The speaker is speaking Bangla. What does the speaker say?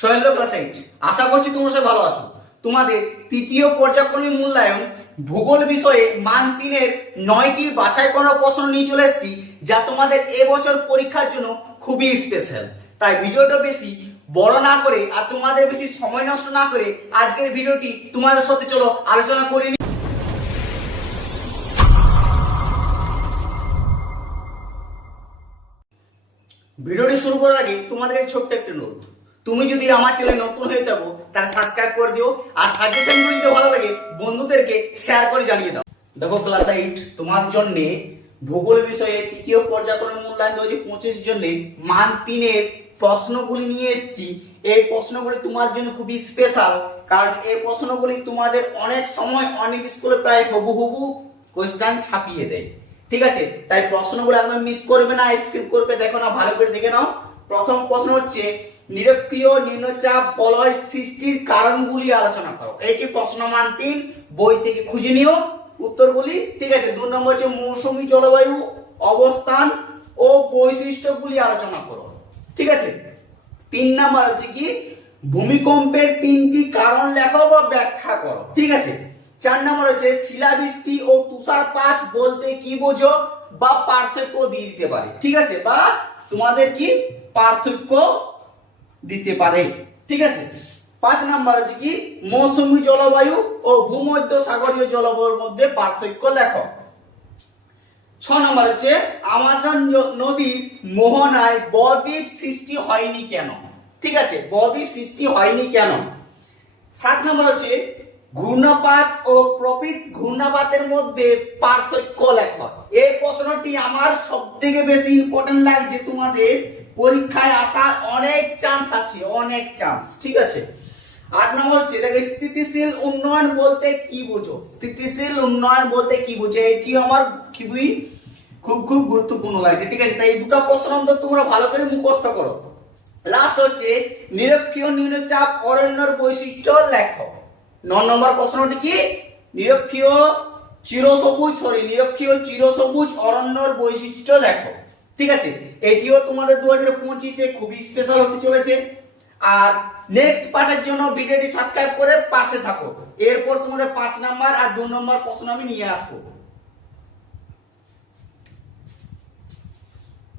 শৈল্য ক্লাস 8। আশা করছি তোমরা সবাই ভালো আছো। তোমাদের তৃতীয় পর্যায়ক্রমিক মূল্যায়ন ভূগোল বিষয়ে মান 3-এর 9টি বাছাই করা প্রশ্ন নিয়ে চলে এসেছি, যা তোমাদের এবছর পরীক্ষার জন্য খুবই স্পেশাল। তাই ভিডিওটা বেশি বড় না করে আর তোমাদের বেশি সময় নষ্ট না করে আজকের ভিডিওটি তোমাদের সাথে চলো আলোচনা করে নিই। ভিডিওটি শুরু করার আগে তোমাদের ছোট্ট একটা নোট, তুমি যদি আমার চ্যানেলে নতুন হয়ে থাকো তাহলে সাবস্ক্রাইব করে দিও, আর সাজেশনগুলো যদি ভালো লাগে বন্ধুদেরকে শেয়ার করে জানিয়ে দাও। দেখো ক্লাস 8 তোমার জন্য ভূগোল বিষয়ে তৃতীয় পর্যায়ক্রমিক মূল্যায়ন 2025 জন্য মান 3-এর প্রশ্নগুলি নিয়ে এসেছি। এই প্রশ্নগুলি তোমার জন্য খুবই স্পেশাল, কারণ এই প্রশ্নগুলি তোমাদের অনেক সময় অনেক স্কুলে প্রায় হুবহু কোশ্চেন ছাপিয়ে দেয়। ঠিক আছে, তাই প্রশ্নগুলো একদম মিস করবে না, স্কিপ করবে দেখো না, ভালো করে দেখে নাও। প্রথম প্রশ্ন হচ্ছে নিরক্ষীয় নিম্নচাপ বলয় সৃষ্টির কারণগুলি আলোচনা করো। এটি প্রশ্ন মান 3, বই থেকে খুঁজে নিও উত্তরগুলি। ঠিক আছে, 2 নম্বর হচ্ছে মৌসুমী জলবায়ু অবস্থান ও বৈশিষ্ট্যগুলি আলোচনা করো। ঠিক আছে, 3 নম্বর হচ্ছে কি ভূমিকম্পের 3টি কারণ লেখো বা ব্যাখ্যা করো। ঠিক আছে, 4 নম্বর হচ্ছে শিলাবৃষ্টি ও তুষারপাত বলতে কি বোঝো বা পার্থক্য দিয়ে দিতে পারে। ঠিক আছে, বা তোমাদের কি পার্থক্য দিতে পারে। ঠিক আছে, 5 নম্বর হচ্ছে কি মৌসুমী জলবায়ু ও ভূমধ্যসাগরীয় জলবায়ুর মধ্যে পার্থক্য লেখো। 6 নম্বর হচ্ছে আমাজন নদীর মোহনায় বদ্বীপ সৃষ্টি হয়নি কেন। ঠিক আছে, বদ্বীপ সৃষ্টি হয়নি কেন। 7 নম্বর হচ্ছে ঘূর্ণাপাত ও প্রকৃত ঘূর্ণাপাতের মধ্যে পার্থক্য লেখো। এই প্রশ্নটি আমার সবথেকে বেশি ইম্পর্টেন্ট লাগছে, তোমাদের পরীক্ষায় আসার অনেক চান্স আছে, অনেক চান্স। ঠিক আছে, 8 নম্বর হচ্ছে দেখো স্থিতিশীল উন্নয়ন বলতে কি বোঝো। স্থিতিশীল উন্নয়ন বলতে কি বোঝো, এটি আমার খুব গুরুত্বপূর্ণ লাগছে। ঠিক আছে, তাই এই দুটো প্রশ্ন তোমরা ভালো করে মুখস্থ করো। লাস্ট হচ্ছে নিরক্ষীয় নিম্নচাপ অরণ্যের বৈশিষ্ট্য লেখো। 9 নম্বর প্রশ্নটি কি নিরক্ষীয় চিরসবুজ অরণ্যের বৈশিষ্ট্য লেখো। ঠিক আছে, এটিও তোমাদের 2025-এ খুবই স্পেশাল হতে চলেছে। আর নেক্সট পার্টের জন্য ভিডিওটি সাবস্ক্রাইব করে পাশে থাকো। এরপর তোমাদের 5 নম্বর আর 2 নম্বর প্রশ্ন আমি নিয়ে আসবো।